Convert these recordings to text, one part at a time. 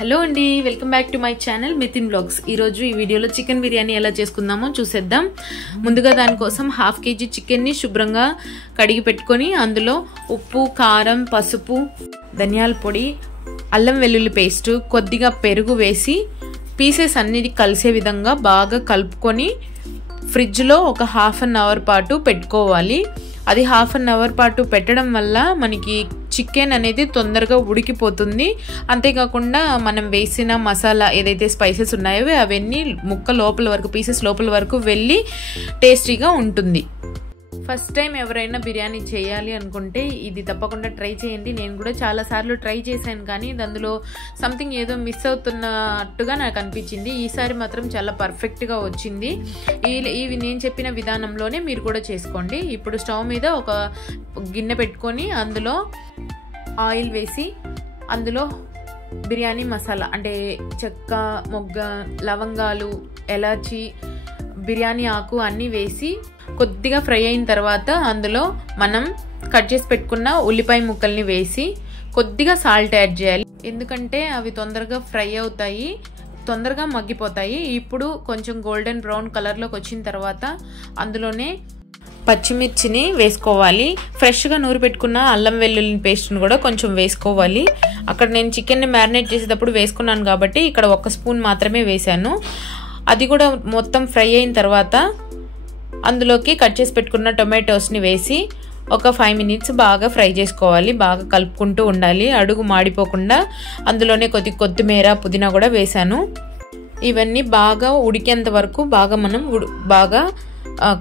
Hello అండి, welcome back to my channel Mithin blogs. ఈరోజు ఈ వీడియోలో చికెన్ బిర్యానీ ఎలా చేసుకుందామో చూసేద్దాం. ముందుగా దానికోసం 1/2 kg చికెన్ని శుభ్రంగా కడిగి పెట్టుకొని అందులో ఉప్పు, కారం, పసుపు, ధనియాల పొడి, అల్లం వెల్లుల్లి పేస్ట్, కొద్దిగా పెరుగు వేసి పీసెస్ అన్నిటి కలిసే విధంగా బాగా కలుపుకొని ఫ్రిడ్జ్లో ఒక 1/2 అవర్ పాటు పెట్టుకోవాలి. అది 1/2 అవర్ పాటు పెట్టడం వల్ల మనకి చికెన్ అనేది తొందరగా ఉడికిపోతుంది. అంతేకాకుండా మనం వేసిన మసాలా ఏదైతే స్పైసెస్ ఉన్నాయో అవన్నీ ముక్క లోపల వరకు, పీసెస్ లోపల వరకు వెళ్ళి టేస్టీగా ఉంటుంది. ఫస్ట్ టైం ఎవరైనా బిర్యానీ చేయాలి అనుకుంటే ఇది తప్పకుండా ట్రై చేయండి. నేను కూడా చాలాసార్లు ట్రై చేశాను, కానీ అందులో సంథింగ్ ఏదో మిస్ అవుతున్నట్టుగా నాకు అనిపించింది. ఈసారి మాత్రం చాలా పర్ఫెక్ట్గా వచ్చింది. ఇవి నేను చెప్పిన విధానంలోనే మీరు కూడా చేసుకోండి. ఇప్పుడు స్టవ్ మీద ఒక గిన్నె పెట్టుకొని అందులో ఆయిల్ వేసి అందులో బిర్యానీ మసాలా అంటే చెక్క, మొగ్గ, లవంగాలు, ఎలాచి, బిర్యానీ ఆకు అన్నీ వేసి కొద్దిగా ఫ్రై అయిన తర్వాత అందులో మనం కట్ చేసి పెట్టుకున్న ఉల్లిపాయ ముక్కల్ని వేసి కొద్దిగా సాల్ట్ యాడ్ చేయాలి. ఎందుకంటే అవి తొందరగా ఫ్రై అవుతాయి, తొందరగా మగ్గిపోతాయి. ఇప్పుడు కొంచెం గోల్డెన్ బ్రౌన్ కలర్లోకి వచ్చిన తర్వాత అందులోనే పచ్చిమిర్చిని వేసుకోవాలి. ఫ్రెష్గా నూరి పెట్టుకున్న అల్లం వెల్లుల్లి పేస్ట్ని కూడా కొంచెం వేసుకోవాలి. అక్కడ నేను చికెన్ని మ్యారినేట్ చేసేటప్పుడు వేసుకున్నాను కాబట్టి ఇక్కడ 1 స్పూన్ మాత్రమే వేశాను. అది కూడా మొత్తం ఫ్రై అయిన తర్వాత అందులోకి కట్ చేసి పెట్టుకున్న టొమాటోస్ని వేసి ఒక 5 మినిట్స్ బాగా ఫ్రై చేసుకోవాలి. బాగా కలుపుకుంటూ ఉండాలి, అడుగు మాడిపోకుండా. అందులోనే కొత్తిమీర, పుదీనా కూడా వేశాను. ఇవన్నీ బాగా ఉడికేంత వరకు మనం బాగా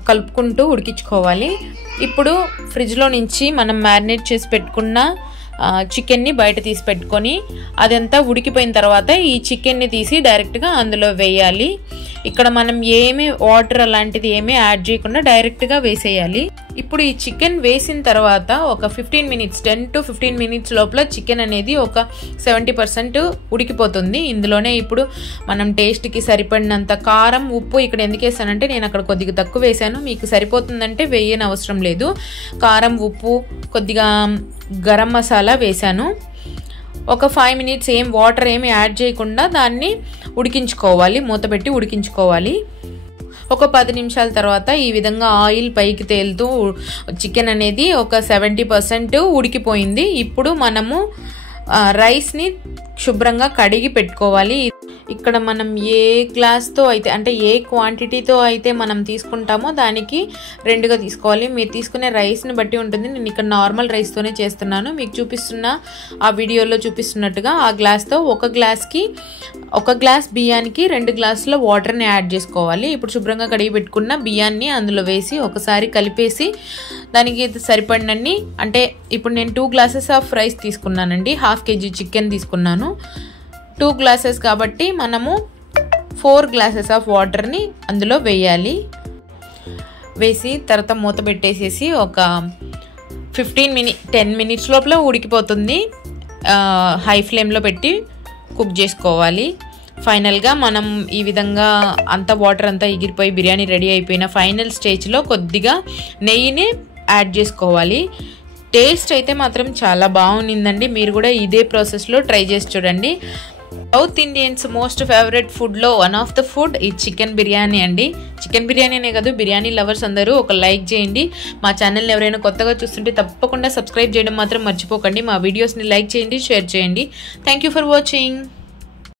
కలుపుకుంటూ ఉడికించుకోవాలి. ఇప్పుడు ఫ్రిడ్జ్లో నుంచి మనం మ్యారినేట్ చేసి పెట్టుకున్న చికెన్ని బయట తీసి పెట్టుకొని అదంతా ఉడికిపోయిన తర్వాత ఈ చికెన్ని తీసి డైరెక్ట్గా అందులో వేయాలి. ఇక్కడ మనం ఏమీ వాటర్ అలాంటిది ఏమీ యాడ్ చేయకుండా డైరెక్ట్గా వేసేయాలి. ఇప్పుడు ఈ చికెన్ వేసిన తర్వాత ఒక 10 to 15 మినిట్స్ లోపల చికెన్ అనేది ఒక 70% ఉడికిపోతుంది. ఇందులోనే ఇప్పుడు మనం టేస్ట్కి సరిపడినంత కారం, ఉప్పు ఇక్కడ ఎందుకు వేసానంటే నేను అక్కడ కొద్దిగా తక్కువ వేసాను. మీకు సరిపోతుందంటే వేయని అవసరం లేదు. కారం, ఉప్పు, కొద్దిగా గరం మసాలా వేసాను. ఒక 5 మినిట్స్ వాటర్ ఏమి యాడ్ చేయకుండా దాన్ని ఉడికించుకోవాలి, మూత పెట్టి ఉడికించుకోవాలి. ఒక 10 నిమిషాల తర్వాత ఈ విధంగా ఆయిల్ పైకి తేలుతూ చికెన్ అనేది ఒక 70% ఉడికిపోయింది. ఇప్పుడు మనము రైస్ని శుభ్రంగా కడిగి పెట్టుకోవాలి. ఇక్కడ మనం ఏ గ్లాస్తో అయితే, అంటే ఏ క్వాంటిటీతో అయితే మనం తీసుకుంటామో దానికి 2గా తీసుకోవాలి. మీరు తీసుకునే రైస్ని బట్టి ఉంటుంది. నేను ఇక్కడ నార్మల్ రైస్తోనే చేస్తున్నాను. మీకు చూపిస్తున్న ఆ వీడియోలో చూపిస్తున్నట్టుగా ఆ గ్లాస్తో ఒక గ్లాస్ బియ్యానికి 2 గ్లాసుల వాటర్ని యాడ్ చేసుకోవాలి. ఇప్పుడు శుభ్రంగా కడిగి పెట్టుకున్న బియ్యాన్ని అందులో వేసి ఒకసారి కలిపేసి దానికి సరిపడినన్ని, అంటే ఇప్పుడు నేను 2 గ్లాసెస్ ఆఫ్ రైస్ తీసుకున్నానండి, 1/2 kg చికెన్ తీసుకున్నాను. 2 గ్లాసెస్ కాబట్టి మనము 4 గ్లాసెస్ ఆఫ్ వాటర్ని అందులో వేయాలి. వేసి తర్వాత మూత పెట్టేసేసి ఒక 10 మినిట్స్ లోపల ఉడికిపోతుంది. హై ఫ్లేమ్లో పెట్టి కుక్ చేసుకోవాలి. ఫైనల్గా మనం ఈ విధంగా అంతా వాటర్ అంతా ఎగిరిపోయి బిర్యానీ రెడీ అయిపోయిన ఫైనల్ స్టేజ్లో కొద్దిగా నెయ్యిని యాడ్ చేసుకోవాలి. టేస్ట్ అయితే మాత్రం చాలా బాగుండిందండి. మీరు కూడా ఇదే ప్రాసెస్లో ట్రై చేసి చూడండి. సౌత్ ఇండియన్స్ మోస్ట్ ఫేవరెట్ ఫుడ్లో వన్ ఆఫ్ ద ఫుడ్ ఈ చికెన్ బిర్యానీ అండి. చికెన్ బిర్యానీ అనే కాదు, బిర్యానీ లవర్స్ అందరూ ఒక లైక్ చేయండి. మా ఛానల్ని ఎవరైనా కొత్తగా చూస్తుంటే తప్పకుండా సబ్స్క్రైబ్ చేయడం మాత్రం మర్చిపోకండి. మా వీడియోస్ని లైక్ చేయండి, షేర్ చేయండి. Thank you for watching.